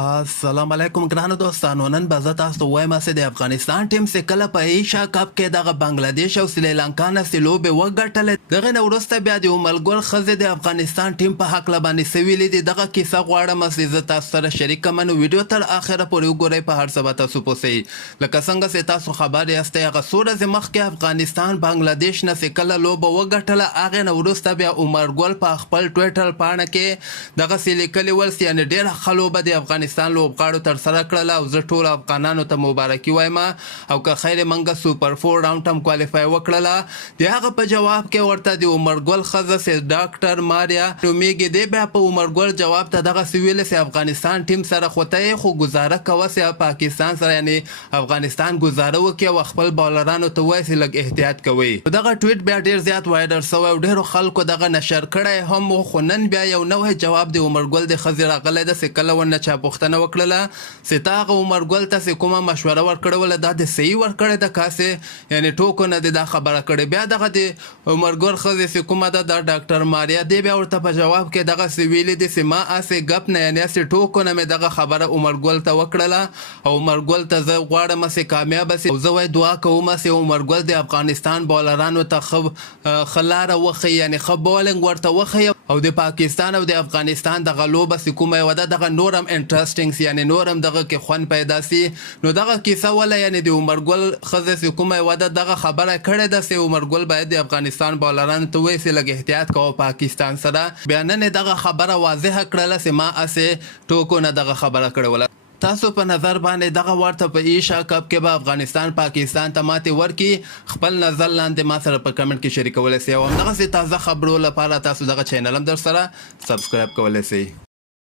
السلام علیکم ګرانو دوستانو. نن به زه تاسو ته وایم چې د افغانستان ټیم چې کله په ایشیا کپ کې دغه بنگلادیش او سریلانکا نه لوبې وګټلې، دغه نه وروسته بیا د امل ګل ښځې د افغانستان ټیم په هکله باندې څه ویلي دي، دغه کیسه غواړم چې زه تاسو سره شریک کړم. نو ویډیو تر اخره پورې وګورئ، په هر څه به تاسو پوه سئ. لکه څنګه چې تاسو خبر یاستئ، هغه څو ورځې مخکې افغانستان بنگلادیش نه چې کله لوبه وګټله، هغې نه وروسته بیا امر ګل په خپل ټویټر پاڼه کې دغسې لیکلي ول چې یعنې ډېره ښه لوبه د افغانستان لوبغاړو تر سره کړله او زه ټولو افغانانو ته مبارکي وایم، او که خیر موږ سوپر 4 راوند هم کوالیفای وکړله. د هغه په جواب کې ورته د عمر ګل ښځه چې ډاکټر ماریا نومیږي، دی بیا په عمر ګل جواب ته دغسې ویلې چې افغانستان ټیم سره خو ته یې خو ګزاره کوه چې پاکستان سره یعنې افغانستان ګزاره وکړي او خپل بالرانو ته وایي چې لږ احتیاط کوئ. دغه ټویټ بیا ډېر زیات وایرل شوی او ډېرو خلکو دغه نشر کړی هم و، خو نن بیا یو نوی جواب د عمر ګل د ښځې راغلی ده چې کله ورنه چا پوښتنه وکړله چې تا هغه عمر ګل ته چې کومه مشوره ورکړې وله دا د صحیح ورکړې ده کاسې یعنې ټوکو نه دې دا خبره کړې. بیا دغه د عمر ګل ښځې چې کومه ده دا ډاکټر ماریا دی بیا ورته په جواب کې دغسې ویلي دي چې ما هسې ګپ نه یعنې هسې ټوکو نه مې دغه خبره عمر ګل ته وکړله او عمر ګل ته زه غواړم چې کامیابه سي، او زه وایي دعا کوم چې عمر ګل د افغانستان بالرانو ته ښه لاره وښیي، یعنې ښه بالنګ ورته وښیي او د پاکستان او د افغانستان دغه لوبه چې کومه یوه ده دغه نور هم انټرسټینګ سي، یعنې نور هم دغه کې خوند پیدا سي. نو دغه کیسه وله یعنې د عمر ګل ښځه چې کومه یوه ده دغه خبره کړې ده چې عمر ګل باید د افغانستان بالرانو ته وایي چې لږ احتیاط کوه پاکستان سره. بیا نن یې دغه خبره واضحه کړله چې ما هسې ټوکو نه دغه خبره کړې وله. تاسو په نظر باندې دغه ورته په ایشیا کپ کې به افغانستان پاکستان ته ماتې ورکړي؟ خپل نظر لاندې ما سره په کمنټ کې شریکولی سئ او همدغسې تازه خبرو لپاره تاسو دغه چینل هم در سره سبسکرایب کولی سئ.